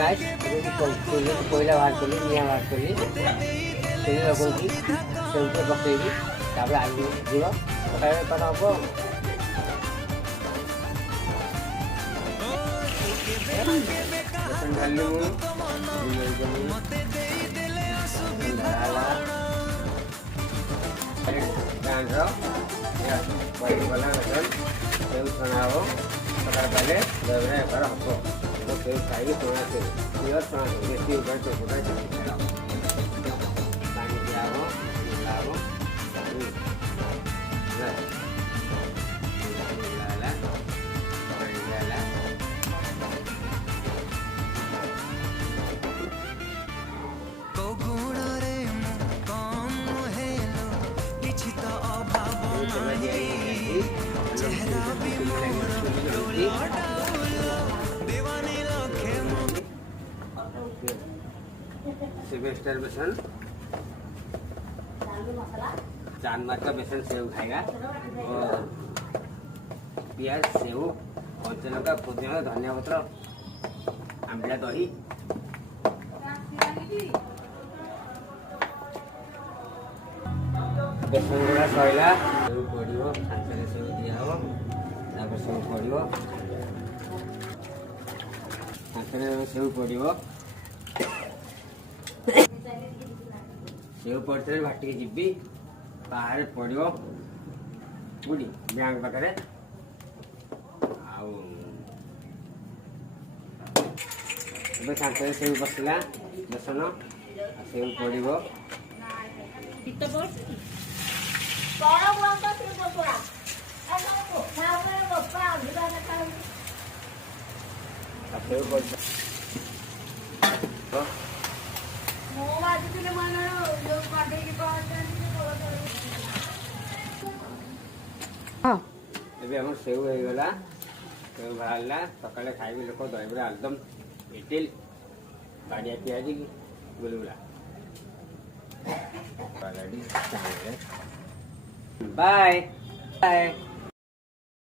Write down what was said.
Nice कोयला बाहर कली निआ बाहर कली तेल लगौली सेउटे पकेबी तापर आलू जीव पकाइबे पर हबो ढालू गांधर गला बेसन सेउ छणा हो पकाड़ पाले दबरे पर हबो तो सेउ खाई छणा से प्योर छणा बेसी ऊपर तो पूरा पानी दियाओ मिलाओ सिल्वेस्टर बेसन चांद मार का बेसन सेव खाएगा और प्याज सेव कच्चा लंका पुदीना धनिया पत्र आंवला दही बेसन गुड़ा सैला सेव पड़ो सांगे सेव दिया हो सेव पड़ो सांगे सेव पड़ो सेव पड़ते भाटिक जी बाहर पड़ो बुढ़ी बैंक पाखे सांगे सेव बसला बेसन सेव पड़ो सेव हो गला सेव बाहर सका खाइबे लोक दहीबरा एकदम इटिल बाड़िया पियाज गुलगुला बाय बाय।